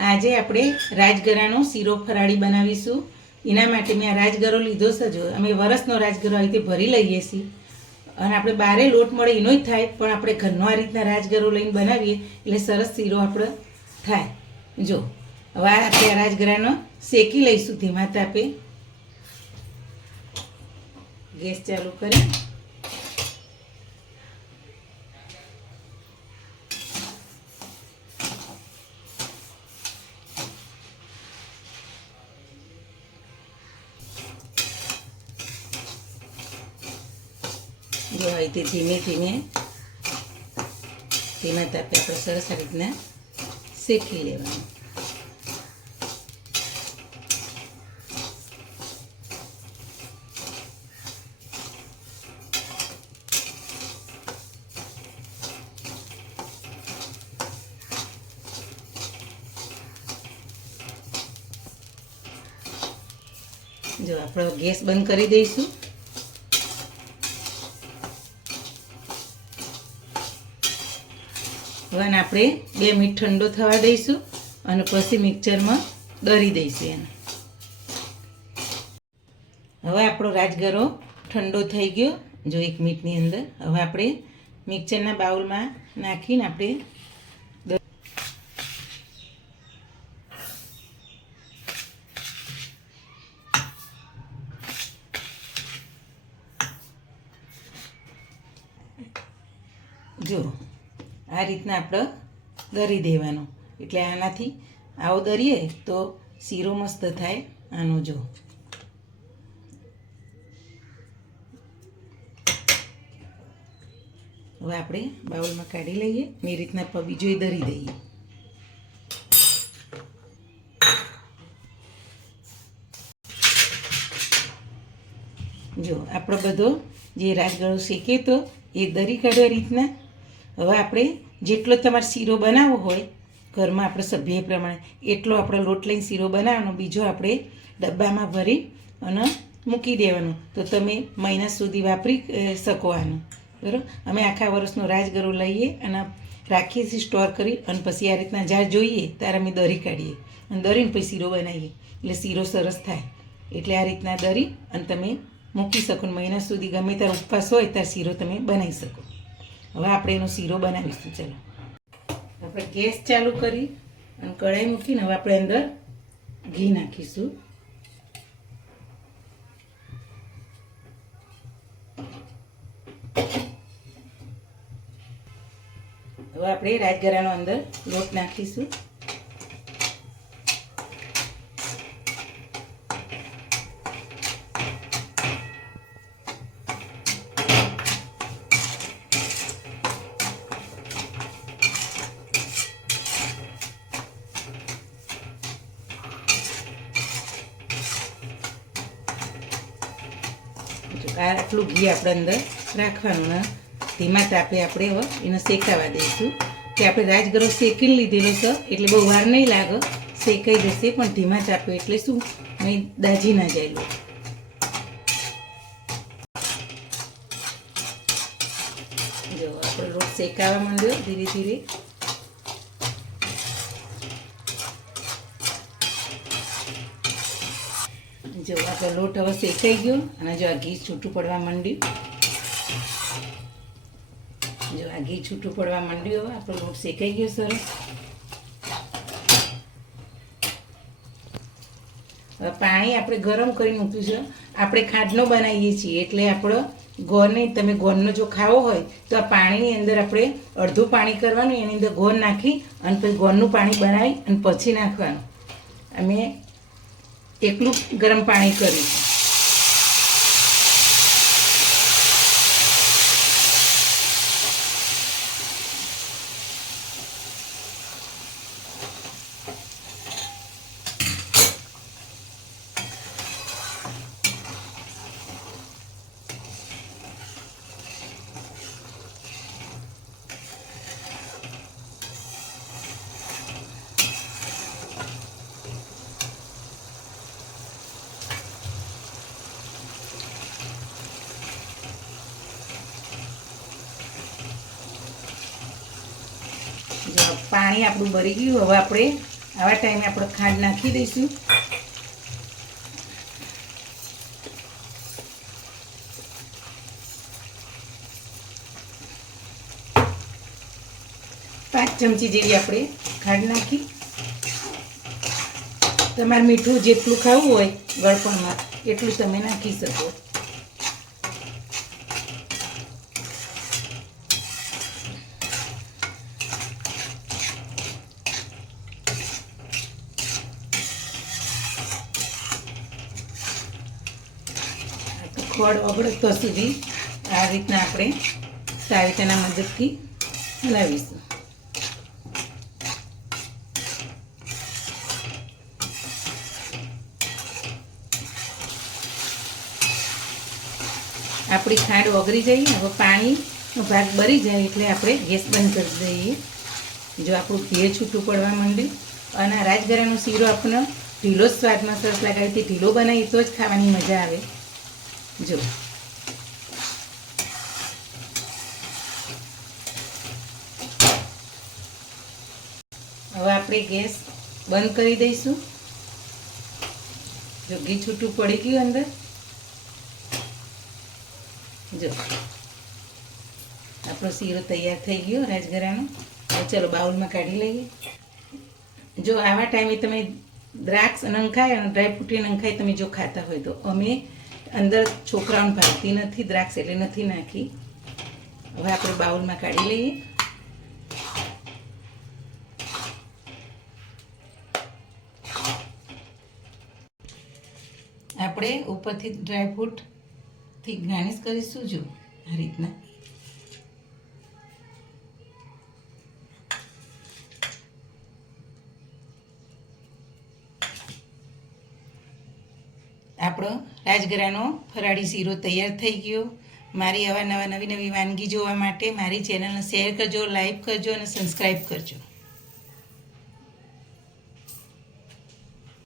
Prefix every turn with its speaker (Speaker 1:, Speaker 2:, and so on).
Speaker 1: આજે આપણે રાજગરાનો શીરો ફરાળી બનાવીશું. એના માટે મેં આ રાજગરો લીધો છે જો. અમે વરસનો રાજગરો આવી રીતે ભરી લઈએ છીએ. અને આપણે બારે લોટ મળે એનો જ થાય, પણ આપણે ઘરનો આ રીતના રાજગરો લઈને બનાવીએ, એટલે સરસ શીરો આપણો થાય. જો, હવે આપણે આ રાજગરાનો શેકી લઈશું ધીમા તાપે. ગેસ ચાલુ કરી. જો આવી રીતે ધીમે ધીમે, ધીમા તાપે આપણે સરસ રીતના શેકી લેવાનું. જો આપણે ગેસ બંધ કરી દઈશું. હવે આપણે બે મિનિટ ઠંડો થવા દઈશું અને પછી મિક્સરમાં દરી દઈશું એને. હવે આપણો રાજગરો ઠંડો થઈ ગયો જો એક મિનિટની અંદર. હવે આપણે મિક્સરના બાઉલમાં નાખીને આપણે જો આ રીતના આપણે દરી દેવાનો. એટલે આનાથી આવો દરીએ તો શીરો મસ્ત થાય. આનો જો. હવે આપણે બાઉલમાં કાઢી લઈએ. ને એ રીતના પ- બીજું એ દરી દઈએ. જો આપણો બધો જે રાજગળો શેકે તો એ દરી કાઢવા રીતના હવે આપણે જેટલો તમારે શીરો બનાવવો હોય, ઘરમાં આપણે સભ્ય પ્રમાણે, એટલો આપણે લોટ લઈને શીરો બનાવવાનો, બીજો આપણે ડબ્બામાં ભરી અને મૂકી દેવાનો. તો તમે મહિના સુધી વાપરી શકો આનું. બરાબર? અમે આખા વર્ષનો રાજગરો લઈએ અને રાખીએ છીએ, સ્ટોર કરી, અને પછી આ રીતના જ્યાં જોઈએ, ત્યારે અમે દરી કાઢીએ. અને દરીને પછી શીરો બનાવીએ. એટલે શીરો સરસ થાય. એટલે આ રીતના દરી, અને તમે મૂકી શકો. મહિના સુધી ગમે ત્યારે ઉપવાસ હોય, ત્યારે શીરો તમે બનાવી શકો. હવે આપણે એનો શીરો બનાવીશું, ચાલો. આપણે ગેસ ચાલુ કરી અને કઢાઈ મૂકીને હવે આપણે અંદર ઘી નાખીશું. હવે આપણે રાજગરાનો અંદર લોટ નાખીશું. આટલું ઘી આપણે અંદર રાખવાનું. ધીમા તાપે આપણે હવે એને શેકાવા દઈશું. કે આપણે રાજગરો શેકીને લીધેલો છે, એટલે બહુ વાર નહીં લાગે. શેકાઈ જશે, પણ ધીમા તાપે એટલે શું? નહીં દાજી ના જાય લોટ જો, આપણે લોટ શેકાવા માંડ્યો ધીરે ધીરે. જો આપણો લોટ હવે શેકાઈ ગયો અને જો આ ઘી છૂટું પડવા માંડ્યું. જો આ ઘી છૂટું પડવા માંડ્યું હવે આપણો લોટ શેકાઈ ગયો સરસ. પાણી આપણે ગરમ કરી મૂક્યું છે. આપણે ખાંડનો બનાવીએ છીએ એટલે આપણો ગોળને તમે ગોળનો જો ખાવો હોય તો આ પાણીની અંદર આપણે અડધું પાણી કરવાનું, એની અંદર ગોળ નાખી અને પછી ગોળનું પાણી બનાવી અને પછી નાખવાનું. અમે એકલું ગરમ પાણી કર્યું જો પાણી આપણું ભરી ગયું. હવે આપણે આવા ટાઈમે આપણે ખાંડ નાખી દઈશું. પાંચ ચમચી જેવી આપણે ખાંડ નાખી. તમારે મીઠું જેટલું ખાવું હોય ગળપણમાં, એટલું તમે નાખી શકો. ખોળ ઓગળે સુધી આ રીતના આપણે તાવીતાના મદદથી હલાવીશું. આપણી ખાંડ ઓગળી જઈએ હવે પાણીનો ભાગ બળી જાય એટલે આપણે ગેસ બંધ કરી દઈએ. જો આપણું ઘે છૂટું પડવા માંડે અને રાજગરાનો શીરો આપણને ઢીલો જ સ્વાદમાં સરસ લાગે ઢીલો બનાવી તો જ ખાવાની મજા આવે. જો. હવે આપણે ગેસ બંધ કરી દઈશું. જો ઘી છૂટું પડી ગયું અંદર. જો. આપણો શીરો તૈયાર થઈ ગયો રાજગરાનો ચલો બાઉલમાં કાઢી લઈએ. જો આવા ટાઈમે તમે દ્રાક્ષ નંખાય અને ડ્રાયફ્રૂટી નંખાય તમે જો ખાતા હોય તો. અમે અંદર છોકરાઓને ભાવતી નથી, દ્રાક્ષ એટલે નથી નાખી. હવે આપણે બાઉલમાં કાઢી લઈએ. આપણે ઉપરથી ડ્રાયફ્રૂટથી ગાર્નિશ કરીશું જો આ રીતના. આપણો રાજગરાનો ફરાળી શીરો તૈયાર થઈ ગયો. મારી આવા નવા નવી નવી વાનગી જોવા માટે મારી ચેનલને શેર કરજો લાઈક કરજો અને સબસ્ક્રાઈબ કરજો.